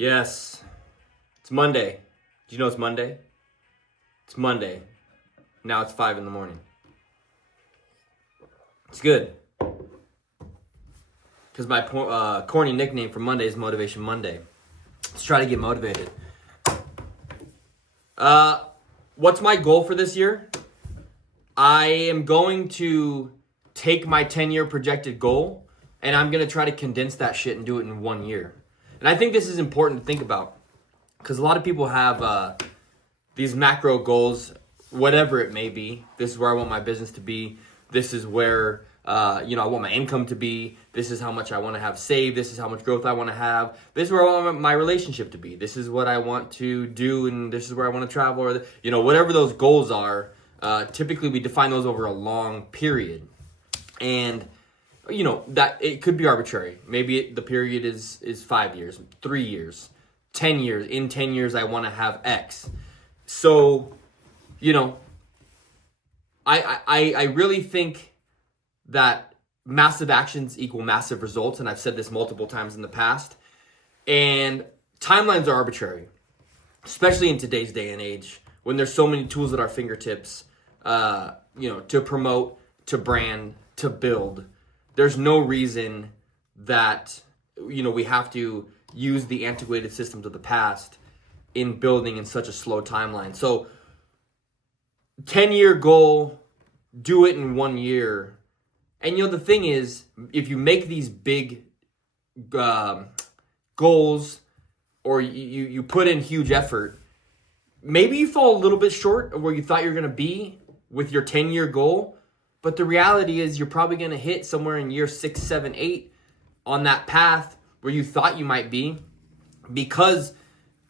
Yes, it's Monday. Did you know it's Monday? It's Monday. Now it's 5 in the morning. It's good. Because my corny nickname for Monday is Motivation Monday. Let's try to get motivated. What's my goal for this year? I am going to take my 10-year projected goal, and I'm going to try to condense that shit and do it in 1 year. And I think this is important to think about, because a lot of people have these macro goals, whatever it may be. This is where I want my business to be. This is where I want my income to be. This is how much I want to have saved. This is how much growth I want to have. This is where I want my relationship to be. This is what I want to do, and this is where I want to travel. Or whatever those goals are. Typically, we define those over a long period, and that it could be arbitrary. Maybe the period is 5 years, 3 years, 10 years. In 10 years, I want to have X. So, I really think that massive actions equal massive results, and I've said this multiple times in the past. And timelines are arbitrary, especially in today's day and age when there's so many tools at our fingertips. To promote, to brand, to build. There's no reason that, we have to use the antiquated systems of the past in building in such a slow timeline. So 10-year goal, do it in 1 year. And the thing is, if you make these big goals or you put in huge effort, maybe you fall a little bit short of where you thought you were going to be with your 10-year goal, but the reality is you're probably going to hit somewhere in year 6, 7, 8 on that path where you thought you might be because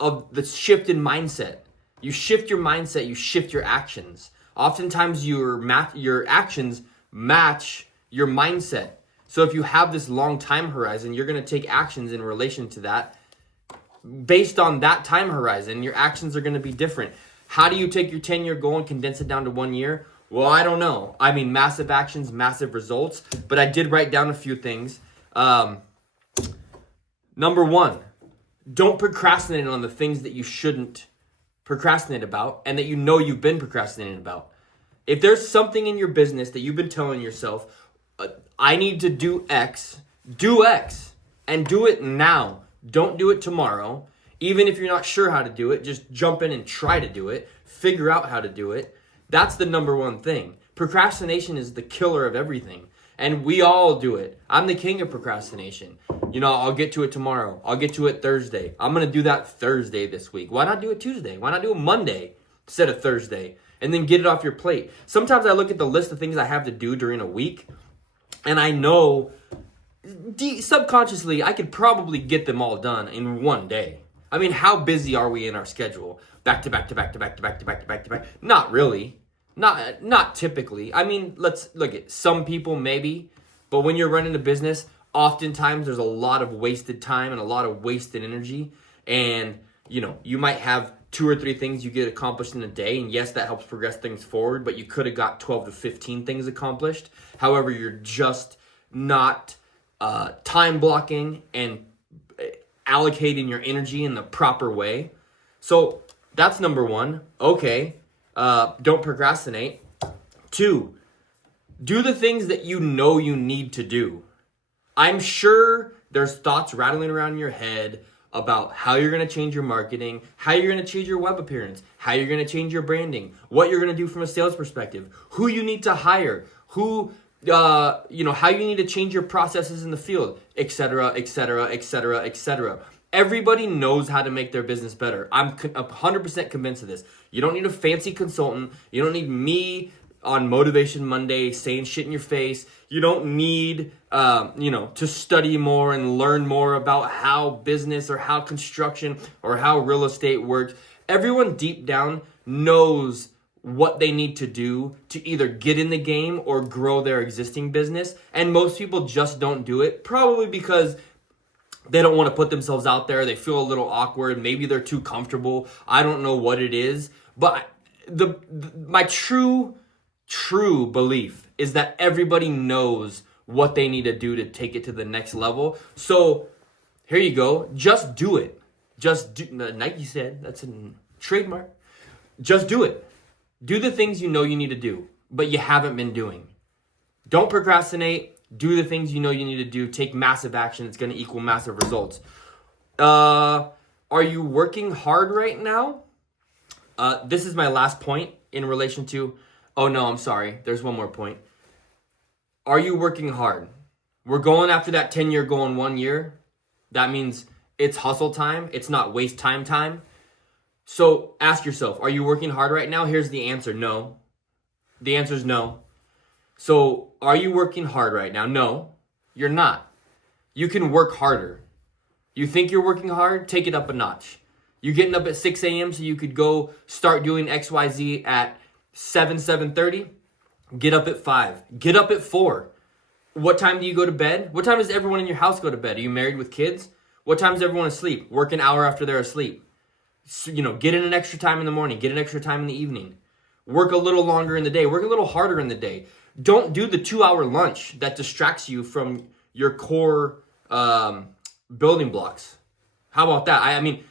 of the shift in mindset. You shift your mindset, you shift your actions. Oftentimes your actions match your mindset. So if you have this long time horizon, you're going to take actions in relation to that. Based on that time horizon, your actions are going to be different. How do you take your 10-year goal and condense it down to 1 year? Well, I don't know. I mean, massive actions, massive results. But I did write down a few things. Number one, don't procrastinate on the things that you shouldn't procrastinate about and that you've been procrastinating about. If there's something in your business that you've been telling yourself, I need to do X, and do it now. Don't do it tomorrow. Even if you're not sure how to do it, just jump in and try to do it. Figure out how to do it. That's the number one thing. Procrastination is the killer of everything. And we all do it. I'm the king of procrastination. I'll get to it tomorrow. I'll get to it Thursday. I'm going to do that Thursday this week. Why not do it Tuesday? Why not do it Monday instead of Thursday? And then get it off your plate. Sometimes I look at the list of things I have to do during a week, and I know subconsciously I could probably get them all done in 1 day. I mean, how busy are we in our schedule? Back to back to back to back to back to back to back to back. Not really. Not typically. I mean, let's look at some people maybe, but when you're running a business, oftentimes there's a lot of wasted time and a lot of wasted energy. And, you might have 2 or 3 things you get accomplished in a day. And yes, that helps progress things forward, but you could have got 12 to 15 things accomplished. However, you're just not time blocking and allocating your energy in the proper way. So that's number one. Okay. Don't procrastinate. 2, do the things that you need to do. I'm sure there's thoughts rattling around in your head about how you're going to change your marketing, how you're going to change your web appearance, how you're going to change your branding, what you're going to do from a sales perspective, who you need to hire, how you need to change your processes in the field, etc., etc., etc., etc. Everybody knows how to make their business better. I'm 100% convinced of this. You don't need a fancy consultant. You don't need me on Motivation Monday saying shit in your face. You don't need, to study more and learn more about how business or how construction or how real estate works. Everyone deep down knows what they need to do to either get in the game or grow their existing business. And most people just don't do it, probably because they don't want to put themselves out there. They feel a little awkward. Maybe they're too comfortable. I don't know what it is. But my true belief is that everybody knows what they need to do to take it to the next level. So here you go. Just do it. Just do, Nike said, that's a trademark. Just do it. Do the things you know you need to do, but you haven't been doing. Don't procrastinate. Do the things you know you need to do. Take massive action. It's going to equal massive results. Are you working hard right now? This is my last point in relation to, oh no, I'm sorry. There's one more point. Are you working hard? We're going after that 10-year goal in 1 year. That means it's hustle time. It's not waste time. So ask yourself, are you working hard right now? Here's the answer, no. The answer is no. So are you working hard right now? No, you're not. You can work harder. You think you're working hard? Take it up a notch. You getting up at 6 a.m. so you could go start doing XYZ at 7:30? Get up at 5. Get up at 4. What time do you go to bed? What time does everyone in your house go to bed? Are you married with kids? What time does everyone asleep? Work an hour after they're asleep. So, get in an extra time in the morning. Get an extra time in the evening. Work a little longer in the day. Work a little harder in the day. Don't do the 2-hour lunch that distracts you from your core building blocks. How about that? I mean,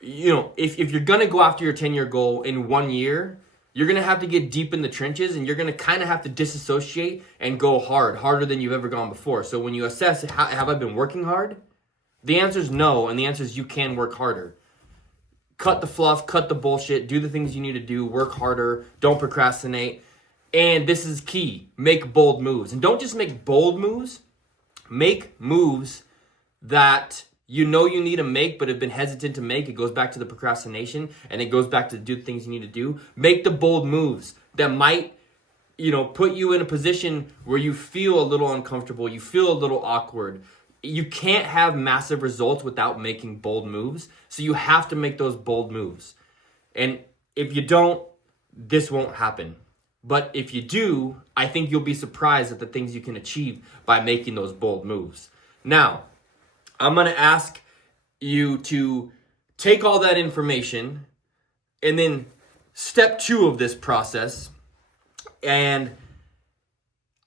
if you're going to go after your 10-year goal in 1 year, you're going to have to get deep in the trenches, and you're going to kind of have to disassociate and go harder than you've ever gone before. So when you assess, have I been working hard? The answer is no, and the answer is you can work harder. Cut the fluff, cut the bullshit, do the things you need to do, work harder, don't procrastinate. And this is key, make bold moves. And don't just make bold moves, make moves that you know you need to make but have been hesitant to make. It goes back to the procrastination, and it goes back to do the things you need to do. Make the bold moves that might, put you in a position where you feel a little uncomfortable, you feel a little awkward. You can't have massive results without making bold moves. So you have to make those bold moves. And if you don't, this won't happen. But if you do, I think you'll be surprised at the things you can achieve by making those bold moves. Now, I'm going to ask you to take all that information, and then step 2 of this process. And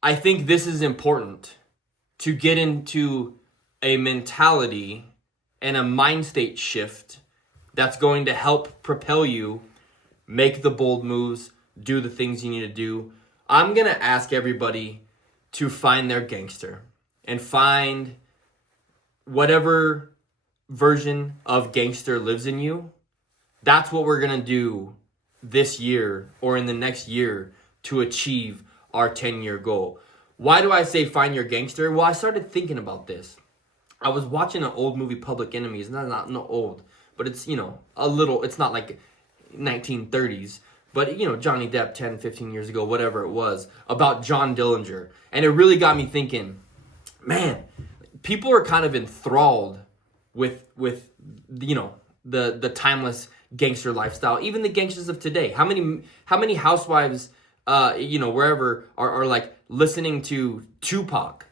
I think this is important to get into a mentality and a mind state shift that's going to help propel you, make the bold moves, do the things you need to do. I'm going to ask everybody to find their gangster and find whatever version of gangster lives in you. That's what we're going to do this year or in the next year to achieve our 10-year goal. Why do I say find your gangster? Well, I started thinking about this. I was watching an old movie, Public Enemy. It's not old, but it's, a little, it's not like 1930s. But, Johnny Depp 10, 15 years ago, whatever it was, about John Dillinger. And it really got me thinking, man, people are kind of enthralled with the timeless gangster lifestyle. Even the gangsters of today. How many housewives, wherever are like listening to Tupac?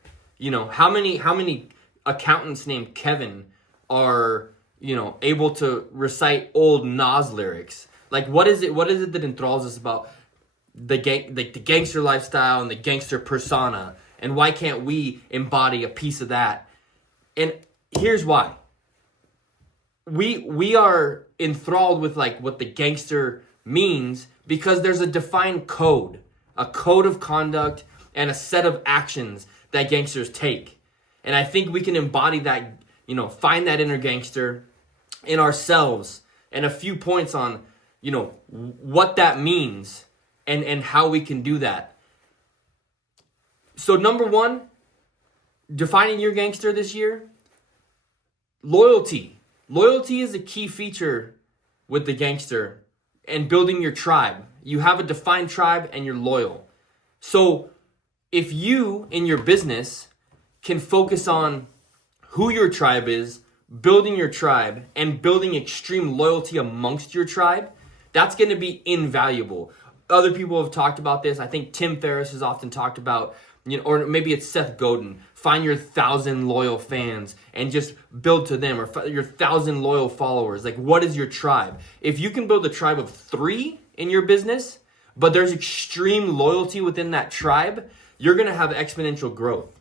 How many accountants named Kevin are, able to recite old Nas lyrics? Like, what is it that enthralls us about the gangster lifestyle and the gangster persona? And why can't we embody a piece of that? And here's why. We are enthralled with like what the gangster means because there's a defined code, a code of conduct, and a set of actions that gangsters take. And I think we can embody that, find that inner gangster in ourselves, and a few points on, what that means and how we can do that. So number 1, defining your gangster this year, loyalty. Loyalty is a key feature with the gangster and building your tribe. You have a defined tribe and you're loyal. So if you in your business can focus on who your tribe is, building your tribe, and building extreme loyalty amongst your tribe, that's going to be invaluable. Other people have talked about this. I think Tim Ferriss has often talked about, or maybe it's Seth Godin, find your 1,000 loyal fans and just build to them, or your 1,000 loyal followers. Like, what is your tribe? If you can build a tribe of 3 in your business, but there's extreme loyalty within that tribe, you're going to have exponential growth.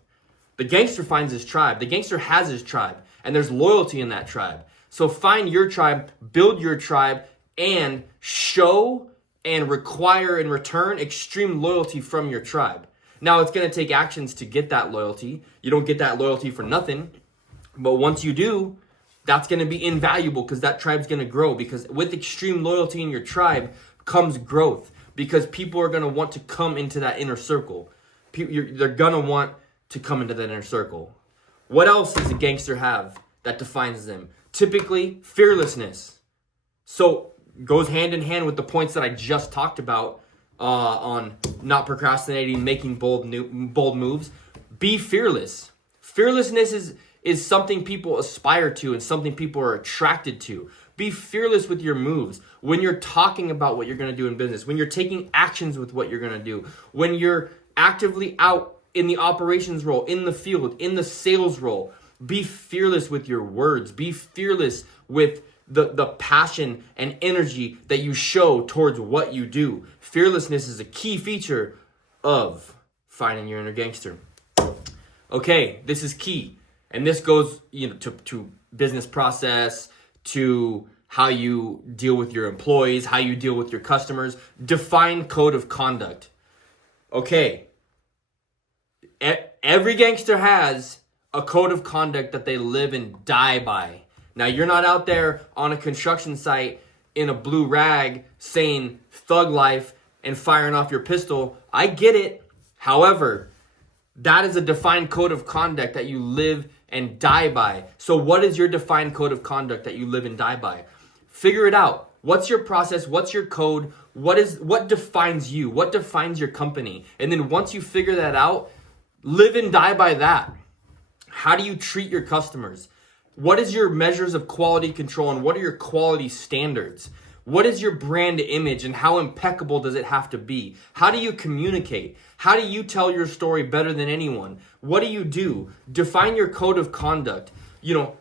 The gangster finds his tribe. The gangster has his tribe, and there's loyalty in that tribe. So find your tribe, build your tribe, and show and require in return extreme loyalty from your tribe. Now, it's going to take actions to get that loyalty. You don't get that loyalty for nothing. But once you do, that's going to be invaluable because that tribe's going to grow. Because with extreme loyalty in your tribe comes growth. Because people are going to want to come into that inner circle. They're going to want to come into that inner circle. What else does a gangster have that defines them? Typically, fearlessness. So, goes hand in hand with the points that I just talked about on not procrastinating, making bold moves. Be fearless. Fearlessness is something people aspire to and something people are attracted to. Be fearless with your moves. When you're talking about what you're going to do in business, when you're taking actions with what you're going to do, when you're actively out in the operations role, in the field, in the sales role, be fearless with your words. Be fearless with the passion and energy that you show towards what you do. Fearlessness is a key feature of finding your inner gangster. Okay, this is key. And this goes, to business process, to how you deal with your employees, how you deal with your customers. Define code of conduct. Okay. Every gangster has a code of conduct that they live and die by. Now, you're not out there on a construction site in a blue rag saying thug life and firing off your pistol. I get it. However, that is a defined code of conduct that you live and die by. So what is your defined code of conduct that you live and die by? Figure it out. What's your process? What's your code? What defines you? What defines your company? And then once you figure that out, live and die by that. How do you treat your customers? What is your measures of quality control and what are your quality standards? What is your brand image and how impeccable does it have to be? How do you communicate? How do you tell your story better than anyone? What do you do? Define your code of conduct.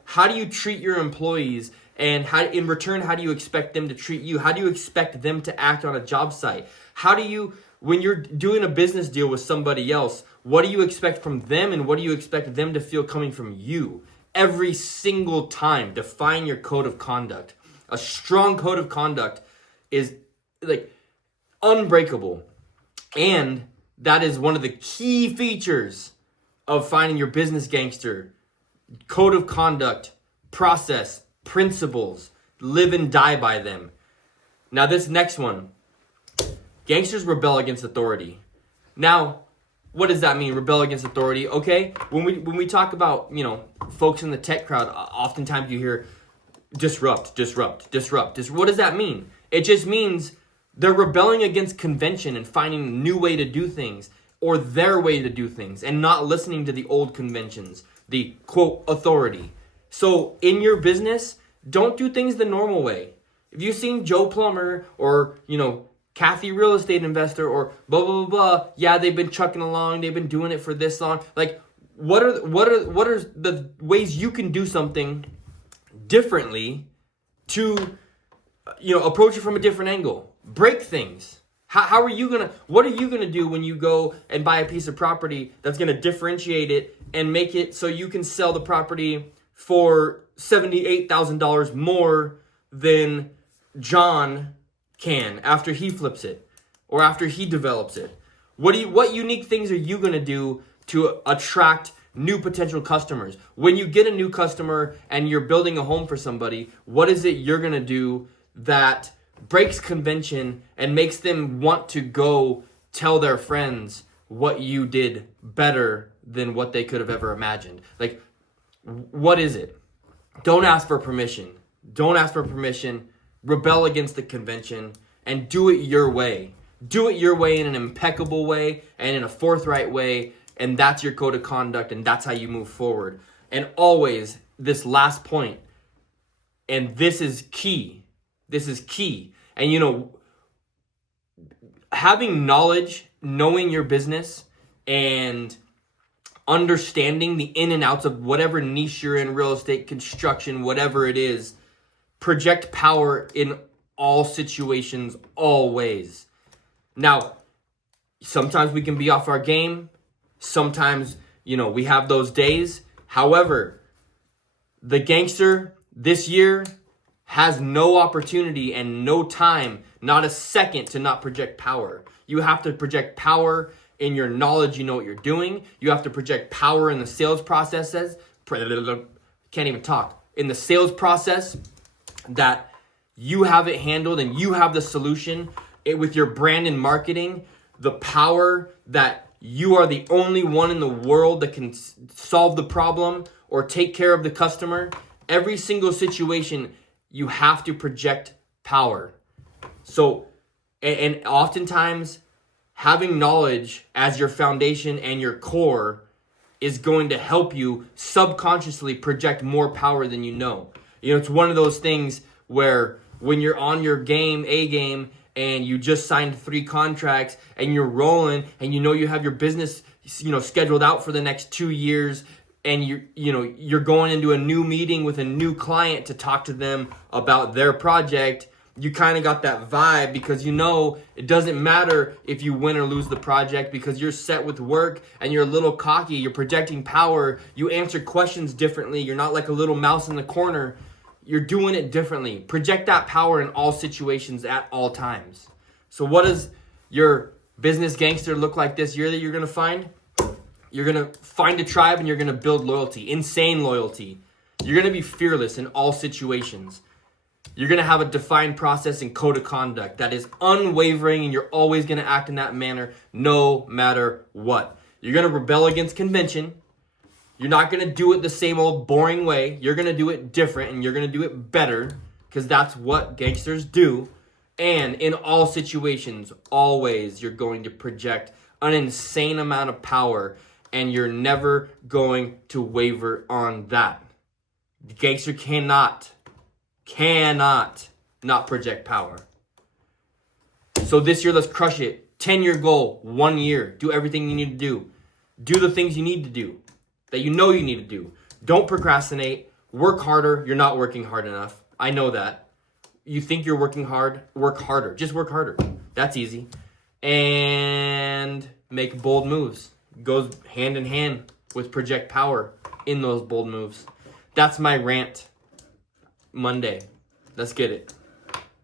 How do you treat your employees and in return, how do you expect them to treat you? How do you expect them to act on a job site? When you're doing a business deal with somebody else, what do you expect from them and what do you expect them to feel coming from you? Every single time, define your code of conduct. A strong code of conduct is unbreakable. And that is one of the key features of finding your business gangster. Code of conduct, process, principles, live and die by them. Now this next one, gangsters rebel against authority. Now, what does that mean? Rebel against authority. Okay, when we talk about folks in the tech crowd, oftentimes you hear disrupt. What does that mean? It just means they're rebelling against convention and finding a new way to do things or their way to do things and not listening to the old conventions, the quote authority. So in your business, don't do things the normal way. If you've seen Joe Plumber or Kathy Real Estate Investor or blah, blah, blah, blah. Yeah, they've been trucking along. They've been doing it for this long. What are the ways you can do something differently to, approach it from a different angle? Break things. What are you going to do when you go and buy a piece of property that's going to differentiate it and make it so you can sell the property for $78,000 more than John can after he flips it or after he develops it? What unique things are you going to do to attract new potential customers? When you get a new customer and you're building a home for somebody, what is it you're going to do that breaks convention and makes them want to go tell their friends what you did better than what they could have ever imagined? What is it? Don't ask for permission. Rebel against the convention and do it your way. Do it your way in an impeccable way and in a forthright way. And that's your code of conduct and that's how you move forward. And always this last point, and this is key. And having knowledge, knowing your business and understanding the in and outs of whatever niche you're in, real estate, construction, whatever it is, project power in all situations, all ways. Now, sometimes we can be off our game. Sometimes, we have those days. However, the gangster This year has no opportunity and no time, not a second, to not project power. You have to project power in your knowledge, you know what you're doing. You have to project power in the sales processes. Can't even talk. In the sales process, that you have it handled and you have the solution. With your brand and marketing, the power that you are the only one in the world that can solve the problem or take care of the customer. Every single situation, you have to project power. So, and oftentimes, having knowledge as your foundation and your core is going to help you subconsciously project more power than you know. You know, it's one of those things where when you're on your A game, and you just signed 3 contracts and you're rolling and you know you have your business, scheduled out for the next 2 years, and you're going into a new meeting with a new client to talk to them about their project. You kind of got that vibe because it doesn't matter if you win or lose the project because you're set with work and you're a little cocky, you're projecting power, you answer questions differently, you're not like a little mouse in the corner. You're doing it differently. Project that power in all situations at all times. So what does your business gangster look like this year that you're going to find? You're going to find a tribe and you're going to build loyalty, insane loyalty. You're going to be fearless in all situations. You're going to have a defined process and code of conduct that is unwavering, and you're always going to act in that manner no matter what. You're going to rebel against convention. You're not going to do it the same old boring way. You're going to do it different, and you're going to do it better because that's what gangsters do. And in all situations, always you're going to project an insane amount of power, and you're never going to waver on that. The gangster cannot not project power. So this year, let's crush it. 10-year goal, 1 year. Do everything you need to do. Do the things you need to do that you know you need to do. Don't procrastinate. Work harder. You're not working hard enough. I know that. You think you're working hard. Work harder. Just work harder. That's easy. And make bold moves. Goes hand in hand with project power in those bold moves. That's my rant Monday. Let's get it.